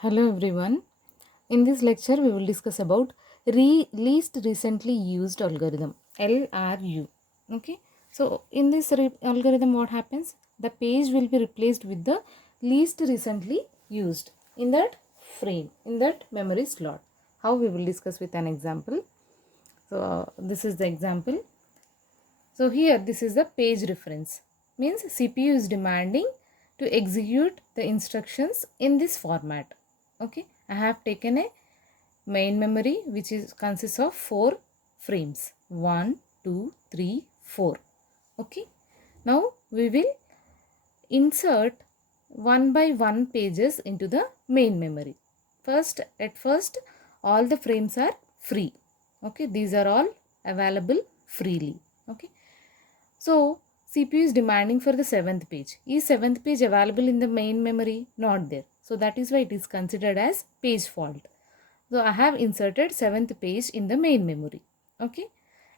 Hello everyone. In this lecture we will discuss about least recently used algorithm, LRU. Okay. So in this algorithm what happens? The page will be replaced with the least recently used in that frame, in that memory slot. How we will discuss with an example. So this is the example. So here this is the page reference. Means CPU is demanding to execute the instructions in this format. Okay, I have taken a main memory which is consists of 4 frames. 1, 2, 3, 4. Okay, now we will insert one by one pages into the main memory. At first all the frames are free. Okay, these are all available freely. Okay, so CPU is demanding for the 7th page. Is 7th page available in the main memory? Not there. So that is why it is considered as page fault. So I have inserted 7th page in the main memory. Okay.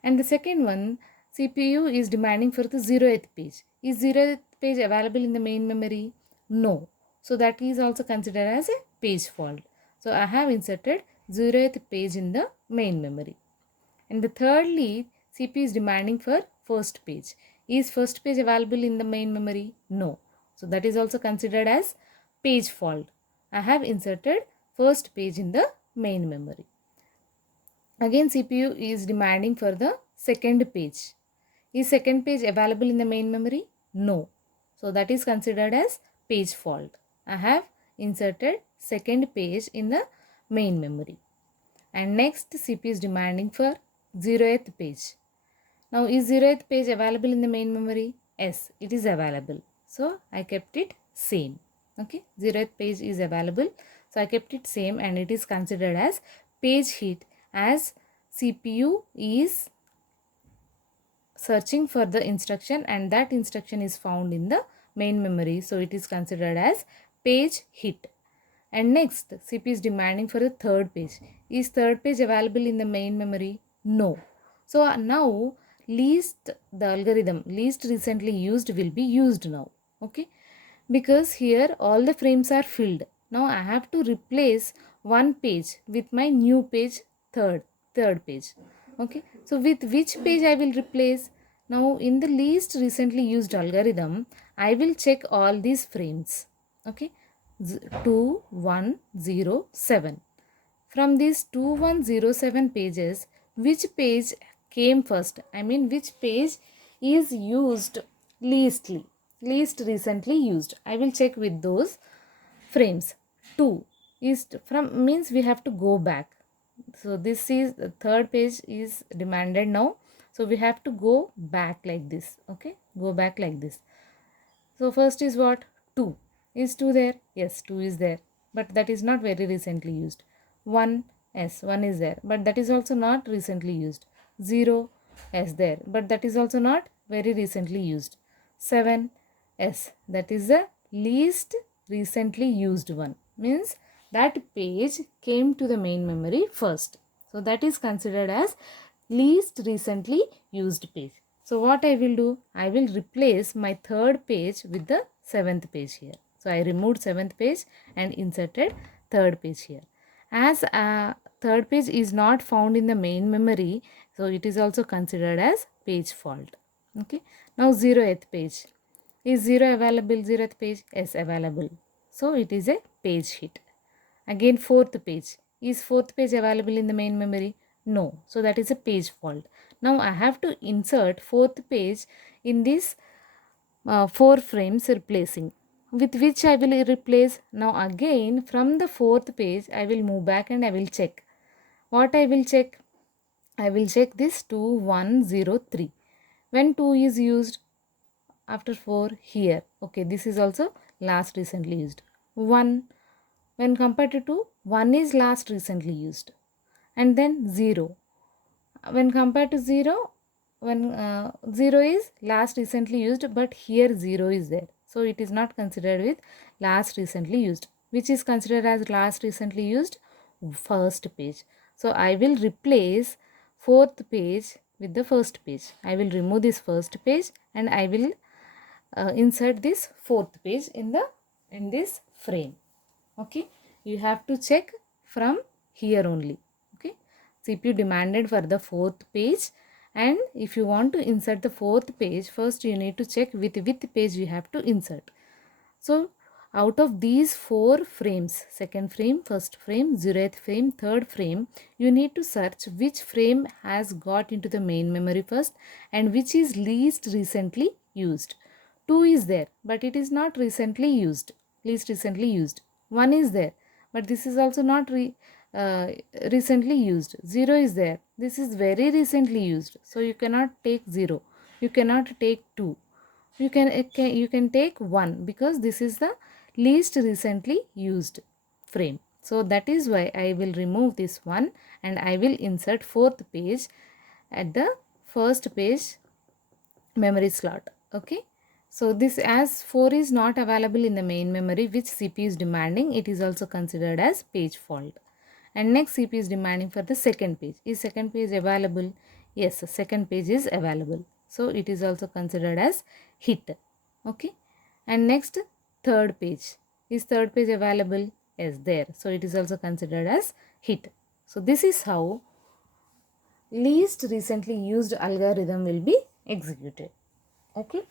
And the second one, CPU is demanding for the 0th page. Is 0th page available in the main memory? No. So that is also considered as a page fault. So I have inserted 0th page in the main memory. And the thirdly, CPU is demanding for first page. Is first page available in the main memory? No. So that is also considered as page fault. I have inserted first page in the main memory. Again CPU is demanding for the second page. Is second page available in the main memory? No. So that is considered as page fault. I have inserted second page in the main memory. And next CPU is demanding for 0th page. Now is 0th page available in the main memory? Yes, it is available. So I kept it same. Okay, 0th page is available. So I kept it same and it is considered as page hit as CPU is searching for the instruction and that instruction is found in the main memory. So it is considered as page hit. And next, CPU is demanding for the third page. Is third page available in the main memory? No. So now the algorithm least recently used will be used now. Okay. Because here all the frames are filled. Now I have to replace one page with my new page, third page. Okay. So with which page I will replace? Now in the least recently used algorithm, I will check all these frames. Okay. 2107. From these 2107 pages, which page came first? I mean, which page is used least recently used? I will check with those frames. 2 is from means we have to go back. So this is the third page is demanded now. So we have to go back like this. Okay, go back like this. So first is what? 2. Is 2 there? Yes, 2 is there. But that is not very recently used. 1, yes, 1 is there. But that is also not recently used. 0, yes, there. But that is also not very recently used. 7, yes, that is the least recently used one. Means that page came to the main memory first. So that is considered as least recently used page. So what I will do? I will replace my third page with the 7th page here. So I removed 7th page and inserted third page here. As third page is not found in the main memory, so it is also considered as page fault. Okay. Now 0th page. Is 0 available 0th page? Yes, available. So it is a page hit. Again fourth page. Is fourth page available in the main memory? No. So that is a page fault. Now I have to insert fourth page in this 4 frames replacing. With which I will replace? Now again from the fourth page I will move back and I will check. What I will check? I will check this 2103. When 2 is used? After 4 here. Okay, this is also last recently used. 1 when compared to 2, 1 is last recently used. And then 0. When compared to 0, when 0 is last recently used, but here 0 is there. So it is not considered with last recently used. Which is considered as last recently used? First page. So I will replace fourth page with the first page. I will remove this first page and I will insert this fourth page in this frame. Okay. you have to check from here only. Okay, CPU demanded for the fourth page, and if you want to insert the fourth page, first you need to check with which page you have to insert. So out of these 4 frames, second frame, first frame, 0th frame, third frame, you need to search which frame has got into the main memory first and which is least recently used. 2 is there, but it is not recently used, least recently used. 1 is there, but this is also not uh, recently used. 0 is there, this is very recently used, so you cannot take 0, you cannot take 2, you can take 1 because this is the least recently used frame. So that is why I will remove this one and I will insert fourth page at the first page memory slot. Okay, so this, as 4 is not available in the main memory which CPU is demanding, it is also considered as page fault. And next, CPU is demanding for the second page. Is second page available? Yes, second page is available, so it is also considered as hit. Okay, and next, third page. Is third page available? Yes, there, so it is also considered as hit. So this is how least recently used algorithm will be executed. Okay.